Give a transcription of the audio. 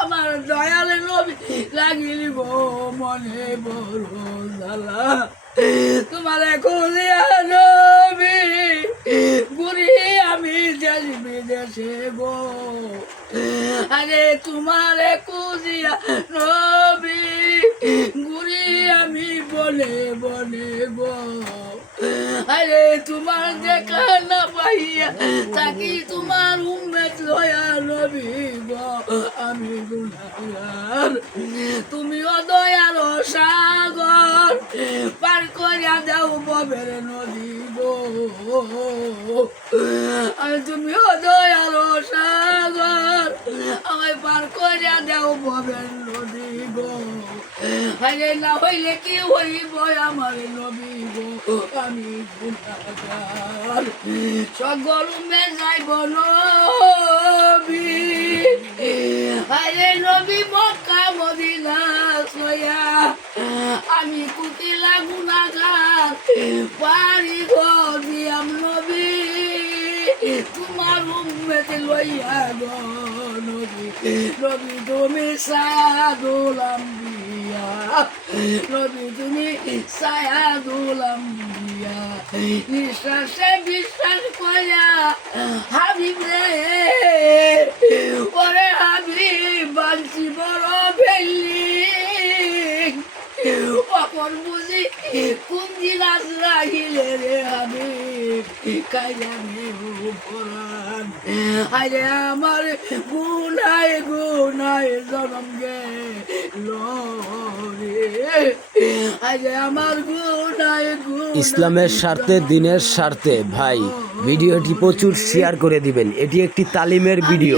আমার দয়ালে নবী লাগিলি গো মনে বড় জ্বালা তোমার খুঁজিয়া নবী ঘুরি আমি দেশ বিদেশে গো আরে তোমার খুঁজিয়া নবী ঘুরি আমি বলে বলে গো আরে তোমার দেখা না পাইয়া থাকি তোমার উম্মত লয়া নবী গো আমি গুনাহগার তুমিও দয়ার সাগর পার করিয়া দাও ববের নদী গো তুমিও দয়ার সাগর আমায় পার করিয়া দাও ববের নদী গো আরে না হইলে কি হইব আমার নবী গো আমি গুনাহগার সকলমে যাইব নবী আরে নবী মক্কা মদিনা সয়া আমি কুটিলা গুনাহগার পারি গো দিয়াম নবী তোমার উম্মত লইয়া গো নবী নবী তুমি সায়াদুল আম্বিয়া নবী তুমি সায়াদুল আম্বিয়া নিঃশ্বাসে বিশ্বাস করিয়া হাবিব রে ওরে হাবিব বাঞ্চি বড় ভেলি অপর বুঝি কোন দিন আসরাহিলে রে হাবিব কাইয়ামে উপরান আরে আমার গুনায় গুনায় জনম গেল রে আরে আমার গুনায় গুনায় ইসলামের স্বার্থে দিনের স্বার্থে ভাই ভিডিওটি প্রচুর শেয়ার করে দিবেন। এটি একটি তালিমের ভিডিও।